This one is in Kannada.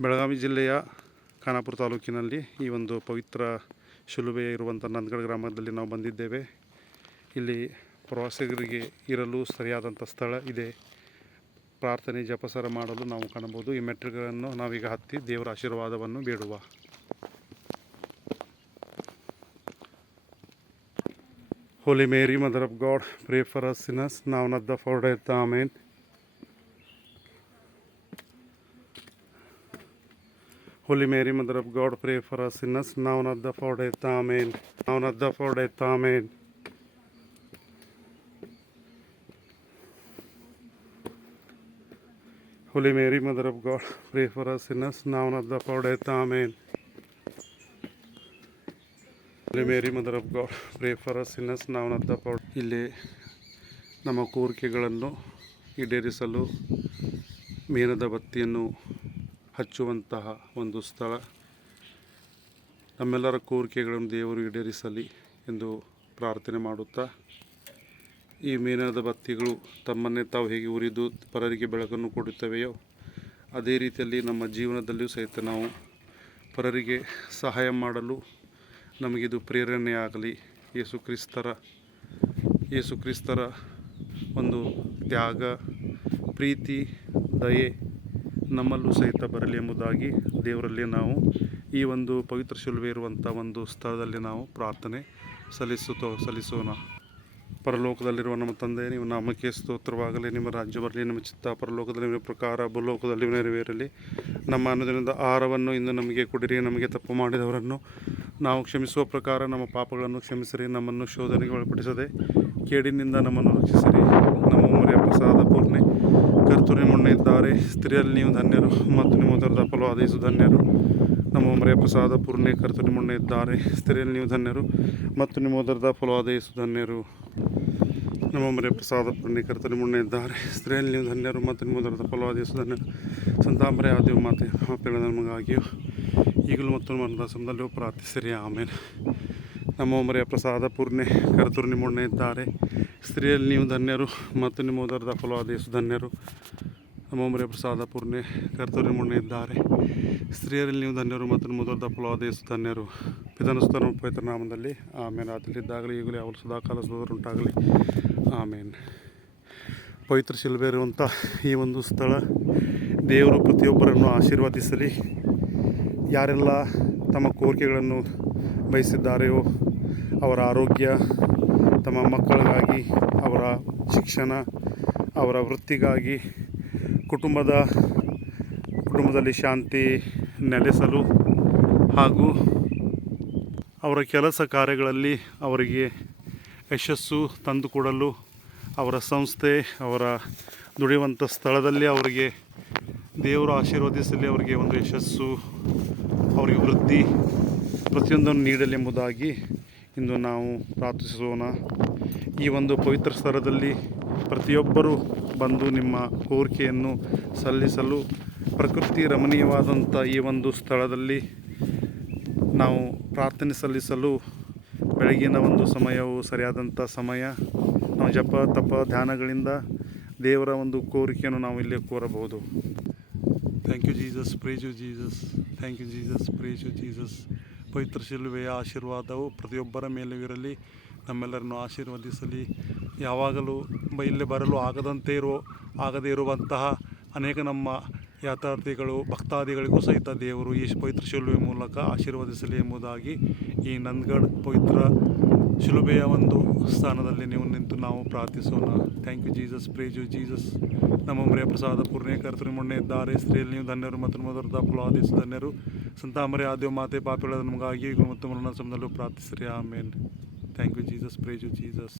ಬೆಳಗಾವಿ ಜಿಲ್ಲೆಯ ಖಾನಾಪುರ ತಾಲೂಕಿನಲ್ಲಿ ಈ ಒಂದು ಪವಿತ್ರ ಶಿಲುಬೆ ಇರುವಂಥ ನಂದಗಡ ಗ್ರಾಮದಲ್ಲಿ ನಾವು ಬಂದಿದ್ದೇವೆ. ಇಲ್ಲಿ ಪ್ರವಾಸಿಗರಿಗೆ ಇರಲು ಸರಿಯಾದಂಥ ಸ್ಥಳ ಇದೆ. ಪ್ರಾರ್ಥನೆ ಜಪಸರ ಮಾಡಲು ನಾವು ಕಾಣಬಹುದು. ಈ ಮೆಟ್ಟಿಲುಗಳನ್ನು ನಾವೀಗ ಹತ್ತಿ ದೇವರ ಆಶೀರ್ವಾದವನ್ನು ಬೇಡುವ. Holy Mary, Mother of God, pray for us sinners, now and at the hour of death. Amen. Holy Mary, Mother of God, pray for us sinners, now and at the hour of death. Amen. Now and at the hour of death. Amen. Holy Mary, Mother of God, pray for us sinners, now and at the hour of death. Amen. Holy Mary, Mother of God, pray for us sinners, now and at the hour. ಇಲ್ಲಿ ನಮ್ಮ ಕೋರಿಕೆಗಳನ್ನು ಈಡೇರಿಸಲು ಮೇಣದ ಬತ್ತಿಯನ್ನು ಹಚ್ಚುವಂತಹ ಒಂದು ಸ್ಥಳ. ನಮ್ಮೆಲ್ಲರ ಕೋರಿಕೆಗಳನ್ನು ದೇವರು ಈಡೇರಿಸಲಿ ಎಂದು ಪ್ರಾರ್ಥನೆ ಮಾಡುತ್ತಾ, ಈ ಮೇಣದ ಬತ್ತಿಗಳು ತಮ್ಮನ್ನೇ ತಾವು ಹೇಗೆ ಉರಿದು ಪರರಿಗೆ ಬೆಳಕನ್ನು ಕೊಡುತ್ತವೆಯೋ ಅದೇ ರೀತಿಯಲ್ಲಿ ನಮ್ಮ ಜೀವನದಲ್ಲಿಯೂ ಸಹಿತ ನಾವು ಪರರಿಗೆ ಸಹಾಯ ಮಾಡಲು ನಮಗಿದು ಪ್ರೇರಣೆಯಾಗಲಿ. ಯೇಸು ಕ್ರಿಸ್ತರ ಒಂದು ತ್ಯಾಗ, ಪ್ರೀತಿ, ದಯೆ ನಮ್ಮಲ್ಲೂ ಸಹಿತ ಬರಲಿ ಎಂಬುದಾಗಿ ದೇವರಲ್ಲಿ ನಾವು ಈ ಒಂದು ಪವಿತ್ರ ಶಿಲುಬೆ ಇರುವಂಥ ಒಂದು ಸ್ಥಳದಲ್ಲಿ ನಾವು ಪ್ರಾರ್ಥನೆ ಸಲ್ಲಿಸೋಣ. ಪರಲೋಕದಲ್ಲಿರುವ ನಮ್ಮ ತಂದೆ, ನೀವು ನಾಮಕ್ಕೆ ಸ್ತೋತ್ರವಾಗಲಿ. ನಿಮ್ಮ ರಾಜ್ಯ ಬರಲಿ, ನಿಮ್ಮ ಚಿತ್ತ ಪರಲೋಕದಲ್ಲಿ ನಿಮ್ಮ ಪ್ರಕಾರ ಭೂಲೋಕದಲ್ಲಿ ನೆರವೇರಲಿ. ನಮ್ಮ ಅನ್ನದಿನದ ಆಹಾರವನ್ನು ಇಂದು ನಮಗೆ ಕೊಡಿರಿ. ನಮಗೆ ತಪ್ಪು ಮಾಡಿದವರನ್ನು ನಾವು ಕ್ಷಮಿಸುವ ಪ್ರಕಾರ ನಮ್ಮ ಪಾಪಗಳನ್ನು ಕ್ಷಮಿಸಿರಿ. ನಮ್ಮನ್ನು ಶೋಧನೆಗೆ ಒಳಪಡಿಸದೆ ಕೇಡಿನಿಂದ ನಮ್ಮನ್ನು ರಕ್ಷಿಸಿರಿ. ನಮ್ಮ ಮರಿಯ ಪ್ರಸಾದ ಪೂರ್ಣೆ ಕರ್ತುರಿ ಮುನ್ನೆ ಇದ್ದಾರೆ, ಸ್ತ್ರೀಯಲ್ಲಿ ನೀವು ಧನ್ಯರು ಮತ್ತು ನಿಮ್ಮ ಉದರದ ಫಲವಾದ ಯೇಸು ಧನ್ಯರು. ನಮ್ಮ ಮರಿಯ ಪ್ರಸಾದ ಪೂರ್ಣೆ ಕರ್ತುರಿ ಮುನ್ನೆ ಇದ್ದಾರೆ, ಸ್ತ್ರೀಯಲ್ಲಿ ನೀವು ಧನ್ಯರು ಮತ್ತು ನಿಮ್ಮ ಉದರದ ಫಲವಾದ ಯೇಸು ಧನ್ಯರು. ನಮ್ಮ ಮರಿಯ ಪ್ರಸಾದ ಪೂರ್ಣೆ ಕರ್ತುರಿ ಮುನ್ನೆ ಇದ್ದಾರೆ, ಸ್ತ್ರೀಯಲ್ಲಿ ನೀವು ಧನ್ಯರು ಮತ್ತು ನಿಮ್ಮ ಉದರದ ಫಲವಾದ ಯೇಸು ಧನ್ಯರು. ಸಂತಾಮರೆ ಆದೇವು ಮಾತೆ ಪಾಪಿಗಳ ನಮಗಾಗಿಯೂ ಈಗಲೂ ಮತ್ತು ಮರಣದ ಸಮಯದಲ್ಲಿಯೂ ಪ್ರಾರ್ಥಿಸಿರಿ. ಆಮೇಲೆ ನಮ್ಮ ಮರಿಯ ಪ್ರಸಾದ ಪೂರ್ಣೆ ಕರ್ತುರಿ ನಿಮ್ಮೊಡನೆ ಇದ್ದಾರೆ, ಸ್ತ್ರೀಯಲ್ಲಿ ನೀವು ಧನ್ಯರು ಮತ್ತು ನಿಮ್ಮ ಉದರದ ಫಲವಾದ ಯೇಸು ಧನ್ಯರು. ನಮ್ಮ ಮರಿಯ ಪ್ರಸಾದ ಪೂರ್ಣೆ ಕರ್ತುರಿ ನಿಮ್ಮೊಡನೆ ಇದ್ದಾರೆ, ಸ್ತ್ರೀಯರಲ್ಲಿ ನೀವು ಧನ್ಯರು ಮತ್ತು ನಿಮ್ಮ ಉದರದ ಫಲವಾದ ಯೇಸು ಧನ್ಯರು. ಪಿತನಸ್ತನ ಪವಿತ್ರ ನಾಮದಲ್ಲಿ ಆಮೇಲೆ ಆತಲಿದ್ದಾಗಲಿ ಈಗಲೂ ಯಾವಾಗಲೂ ಸದಾಕಾಲ ಸ್ತೋತ್ರ ಉಂಟಾಗಲಿ. ಆಮೇನ್. ಪವಿತ್ರ ಶಿಲುಬೆ ಇರುವಂಥ ಈ ಒಂದು ಸ್ಥಳ ದೇವರು ಪ್ರತಿಯೊಬ್ಬರನ್ನು ಆಶೀರ್ವದಿಸಲಿ. ಯಾರೆಲ್ಲ ತಮ್ಮ ಕೋರಿಕೆಗಳನ್ನು ಬಯಸಿದ್ದಾರೆಯೋ ಅವರ ಆರೋಗ್ಯ, ತಮ್ಮ ಮಕ್ಕಳಿಗಾಗಿ, ಅವರ ಶಿಕ್ಷಣ, ಅವರ ವೃತ್ತಿಗಾಗಿ, ಕುಟುಂಬದಲ್ಲಿ ಶಾಂತಿ ನೆಲೆಸಲು ಹಾಗೂ ಅವರ ಕೆಲಸ ಕಾರ್ಯಗಳಲ್ಲಿ ಅವರಿಗೆ ಯಶಸ್ಸು ತಂದುಕೊಡಲು, ಅವರ ಸಂಸ್ಥೆ, ಅವರ ದುಡಿಯುವಂಥ ಸ್ಥಳದಲ್ಲಿ ಅವರಿಗೆ ದೇವರು ಆಶೀರ್ವದಿಸಲಿ. ಅವರಿಗೆ ಒಂದು ಯಶಸ್ಸು, ಅವರಿಗೆ ವೃದ್ಧಿ ಪ್ರತಿಯೊಂದನ್ನು ನೀಡಲಿ ಎಂಬುದಾಗಿ ಇಂದು ನಾವು ಪ್ರಾರ್ಥಿಸೋಣ. ಈ ಒಂದು ಪವಿತ್ರ ಸ್ಥಳದಲ್ಲಿ ಪ್ರತಿಯೊಬ್ಬರೂ ಬಂದು ನಿಮ್ಮ ಕೋರಿಕೆಯನ್ನು ಸಲ್ಲಿಸಲು, ಪ್ರಕೃತಿ ರಮಣೀಯವಾದಂಥ ಈ ಒಂದು ಸ್ಥಳದಲ್ಲಿ ನಾವು ಪ್ರಾರ್ಥನೆ ಸಲ್ಲಿಸಲು ಬೆಳಗಿನ ಒಂದು ಸಮಯವು ಸರಿಯಾದಂಥ ಸಮಯ. ನಾವು ಜಪ ತಪ ಧ್ಯಾನಗಳಿಂದ ದೇವರ ಒಂದು ಕೋರಿಕೆಯನ್ನು ನಾವು ಇಲ್ಲಿ ಕೋರಬಹುದು. Thank you Jesus, praise you Jesus. Thank you Jesus, praise you Jesus. ಪವಿತ್ರ ಶಿಲುಬೆಯ ಆಶೀರ್ವಾದವು ಪ್ರತಿಯೊಬ್ಬರ ಮೇಲೂ ಇರಲಿ, ನಮ್ಮೆಲ್ಲರನ್ನು ಆಶೀರ್ವದಿಸಲಿ. ಯಾವಾಗಲೂ ಇಲ್ಲಿ ಬರಲು ಆಗದೇ ಇರುವಂತಹ ಅನೇಕ ನಮ್ಮ ಯಾತ್ರಾರ್ಥಿಗಳು, ಭಕ್ತಾದಿಗಳಿಗೂ ಸಹಿತ ದೇವರು ಈ ಪವಿತ್ರ ಶಿಲುಬೆ ಮೂಲಕ ಆಶೀರ್ವದಿಸಲಿ ಎಂಬುದಾಗಿ ಈ ನಂದಗಡ ಪವಿತ್ರ ಶಿಲುಬೆಯ ಒಂದು ಸ್ಥಾನದಲ್ಲಿ ನೀವು ನಿಂತು ನಾವು ಪ್ರಾರ್ಥಿಸೋಣ. Thank you Jesus, praise you Jesus. ನಮ್ಮ ಮರಿಯ ಪ್ರಸಾದ ಪೂರ್ಣೆ ಕರ್ತುರಿ ಮುನ್ನೆ ಇದ್ದಾರೆ, ಸ್ತ್ರೀಯಲ್ಲಿ ನೀವು ಧನ್ಯರು ಮತ್ತು ನಿಮ್ಮ ಉದರದ ಫಲವಾದ ಯೇಸು ಧನ್ಯರು. ಸಂತಾಮರೆ ಆದೇವು ಮಾತೆ ಪಾಪಿಗಳ ನಮಗಾಗಿ ಈಗಲೂ ಮತ್ತು ಮರಣದ ಸಮಯದಲ್ಲೂ ಪ್ರಾರ್ಥಿಸಿರಿ. Amen. Thank you Jesus, praise you Jesus.